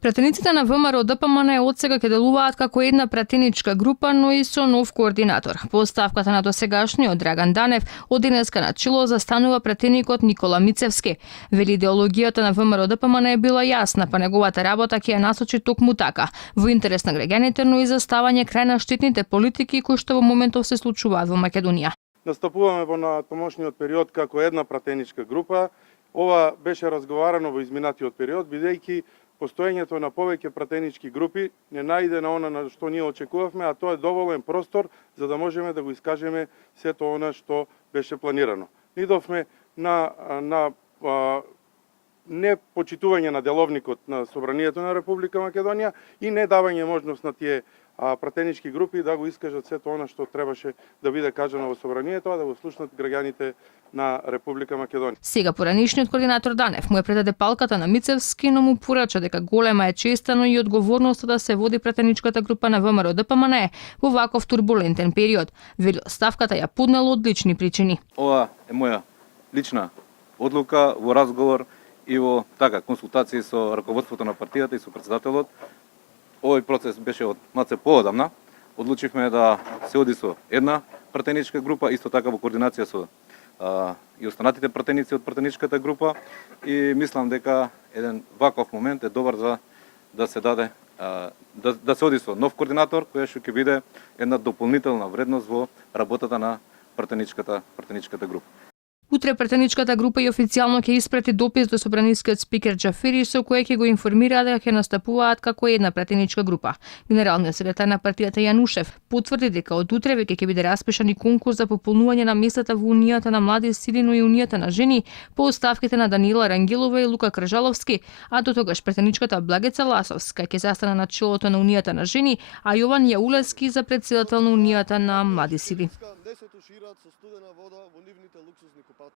Пратениците на ВМРО ДПМН од сега ќе делуваат како една пратеничка група, но и со нов координатор. По оставката на досегашниот Драган Данев, од денеска на чело застанува пратеникот Никола Мицевски. Вели идеологијата на ВМРО ДПМН е била јасна, па неговата работа ќе ја насочи токму така, во интерес на граѓаните, но и за ставање крај на штетните политики кои што во моментов се случуваат во Македонија. Настапуваме во натамошниот период како една пратеничка група. Ова беше разговарано во изминатиот период, бидејќи постоењето на повеќе пратенички групи не најде на она на што ние очекувавме, а тоа е доволен простор за да можеме да го искажеме сето она што беше планирано. Идовме на не почитување на деловникот на Собранието на Република Македонија и не давање можност на тие пратенички групи да го искажат сето она што требаше да биде кажано во Собранието, а да го слушнат граѓаните на Република Македонија. Сега поранишниот координатор Данев му ја предаде палката на Мицевски, но му порача дека голема е честа, но и одговорноста да се води пратеничката група на ВМРО ДПМН во ваков турбулентен период. Вели оставката ја поднел од лични причини. Ова е моја лична одлука во разговор и во консултации со раководството на партијата и со председателот. Овој процес беше од малце поодамна. Одлучивме да се оди со една пратеничка група, исто така во координација со и останатите пратеници од пратеничката група и мислам дека еден ваков момент е добар за да се даде да се оди со нов координатор кој што ќе биде една дополнителна вредност во работата на пратеничката група. Утре пратеничката група и официјално ќе испрати допис до собранискиот спикер Џафери со кој ќе го информира дека ќе настапуваат како една пратеничка група. Генералниот секретар на партијата Јанушев потврди дека од утре веќе ќе биде распишан и конкурс за пополнување на местата во Унијата на млади сили, но и Унијата на жени по оставките на Даниела Рангелова и Лука Кржаловски, а до тогаш пратеничката Благица Ласовска ќе застане на челото на Унијата на жени, а Јован Јаулевски за претседател на Унијата на млади сили. Не се тушираат со студена вода во нивните луксузни купатки.